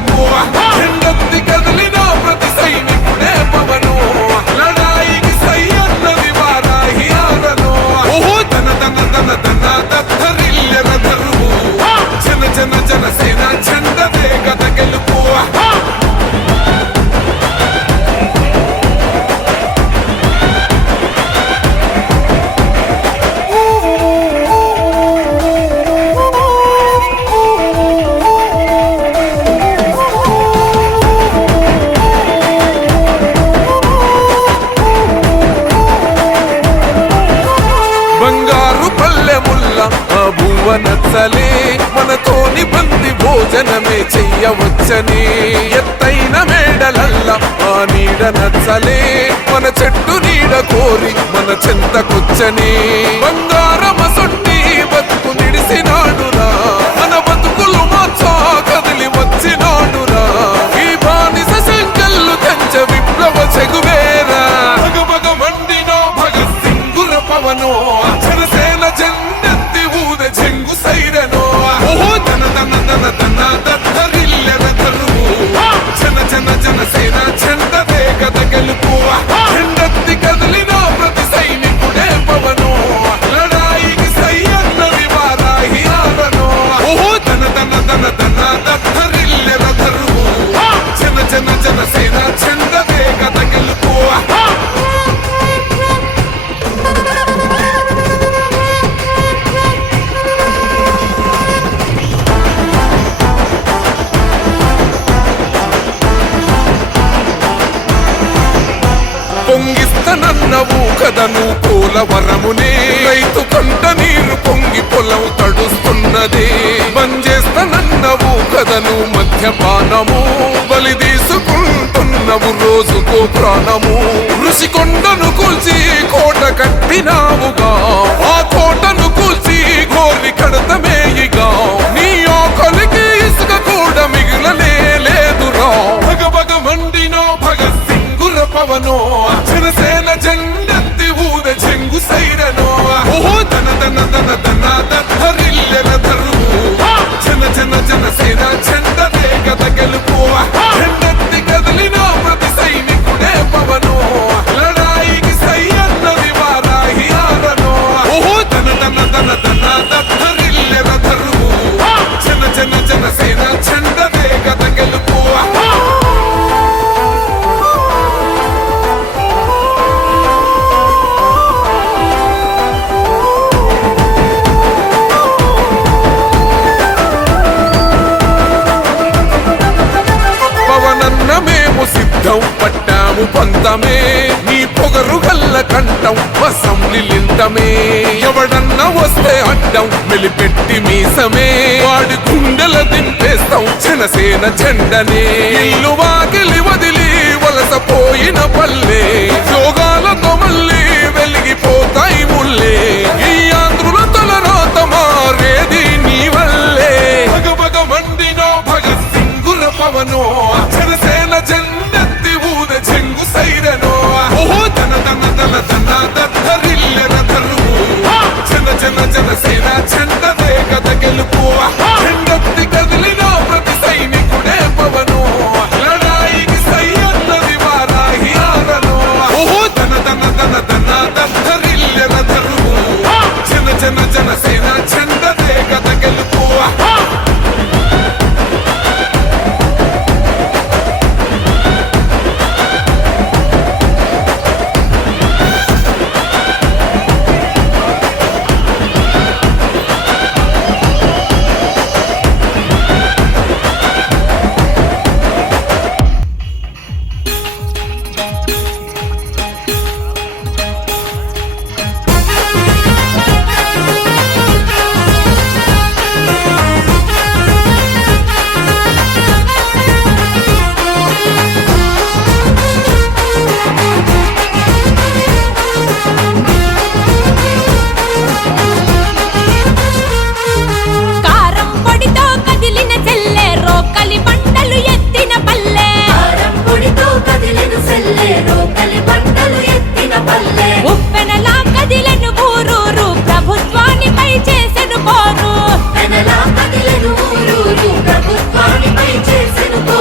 గెలుపు ఎండెత్తి కదిలిన ప్రతి సైనికుడే పవను లడాయికి సై అన్నది వారాహి ఆదను తన తన తన తన దత్తరిల్య రథరువు జన జన జనసేన చెండదే గద గెలుపు నచ్చలే మనతోని బంది భోజనమే చెయ్యవచ్చని ఎత్తైన మేడలల్ల ఆ నీడ నచ్చలే మన చెట్టు నీడ కోరి మన చెంతకొచ్చని బంగారమసొట్టి బతుకు నిడిసినాడురా మన బతుకులు మార్చా కదిలి వచ్చినాడురా ఈ బానిస సంకల్లు తెంచ విప్లవ చెగువేరా భగభగ మండినో భగత్ సింగుర పవనో జనసేన జెండెత్తి ఊద చెంగు సైరనో తన తన తన తన దత్తరిల్య రథరువు జన జన జనసేన చెండదే గద గెలుపు ఎండెత్తి కదిలిన ప్రతి సైనికుడే పవను లడాయికి సై అన్నది వారాహి ఆదను తన తన తన తన దత్తరిల్య రథరువు జన జన జనసేన చెండదే గద గెలుపు పొంగిస్తనన్నవు కదను పోలవరమునే రైతు కంట నీరు పొంగి పొలం తడుస్తున్నదే బంజేస్తనన్నవు కదను మద్యపానము బలి తీసుకుంటున్నవు రోజుకో ప్రాణము ఋషికొండను కూల్చి కోట కట్టినావుగా ఆ కోటను కూల్చి కోరి కడతమేయిగా నీ ఆకలికి ఇసుక కూడా మిగిలనే లేదురా భగభగ మండినో భగత్ సింగుర పవనో జనసేన జెండెత్తి ఊద చెంగు సైరనో తన తన తన తన దత్తరిల్య రథరువు జన జన జనసేన చెండదే గద గెలుపు ఎండెత్తి కదిలిన ప్రతి సైనికుడే పవను లడాయికి సై అన్నది వారాహి ఆదను తన తన తన తన దత్తరిల్య రథరువు జన జన జనసేన చెండదే గద గెలుపు మేము సిద్ధం పట్టాము పంతమే నీ పొగరు గల్ల కంఠం వసంలిలింతమే ఎవడన్నా వస్తే అడ్డం మెలిపెట్టి మీసమే వాడి గుండెల దింపేస్తాం జనసేన జెండనే ఇల్లు వాకిలి వదిలి వలసపోయిన పల్లె యోగాలతో మళ్ళీ వెలిగిపోతాయి ముల్లే ఈ ఆంధ్రుల తలరాత మారేది నీ వల్లే భగభగ మండినో భగత్ సింగుర పవనో జనసేన జెండెత్తి ఊద చెంగు సైరనో తన తన తన తన దత్తరిల్య రథరువు జన జన జనసేన చెండదే గద గెలుపు ఎండెత్తి కదిలిన ప్రతి సైనికుడే పవను లడాయికి సై అన్నది వారాహి ఆదను తన తన తన తన దత్తరిల్య రథరువు జన జన జనసేన చెండదే గద గెలుపు ప్రభుత్వానిపై చేసెను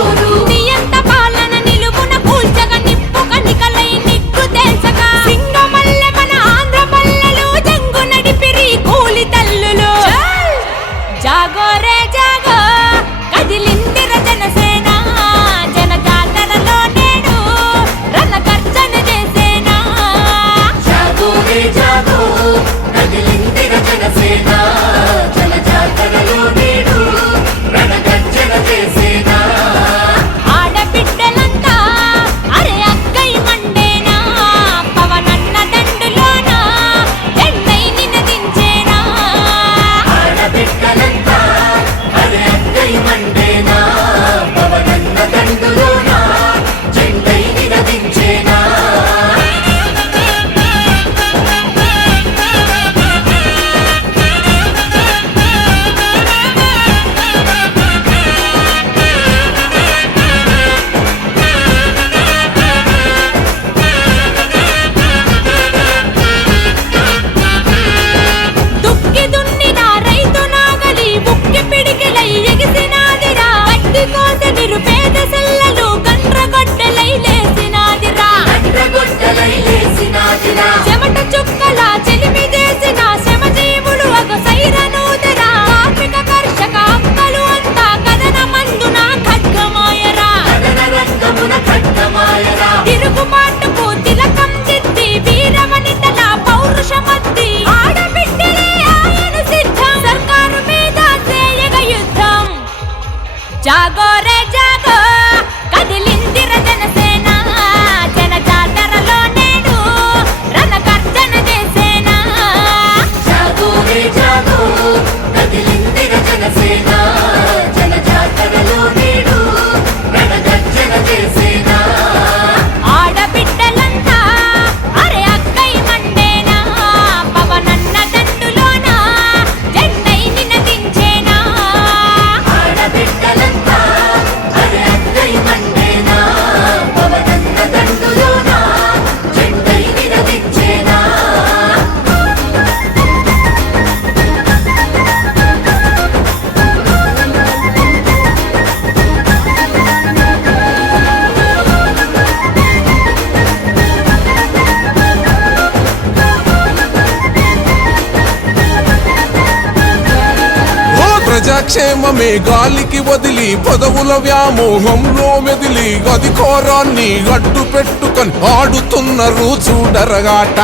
సంక్షేమమే గాలికి వదిలి పదవుల వ్యామోహంలో మెదిలి అధికారాన్ని అడ్డు పెట్టుకొని ఆడుతున్నారు చూడరగాట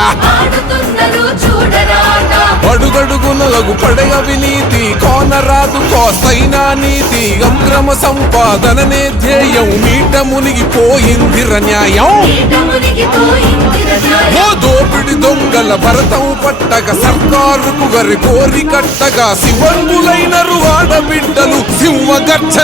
అడుగడుగునలకు పడగ వినీతి కోనరాదు కోసైనా నీతి అక్రమ సంపాదననే ధ్యేయం నీట మునిగిపోయిందిర న్యాయం ఓ దోపిడి దొంగల భరతం పట్టక సర్కారుకు గరి కోరి కట్టగా శివంగులైనరు ఆడబిడ్డలు సింహ గర్జన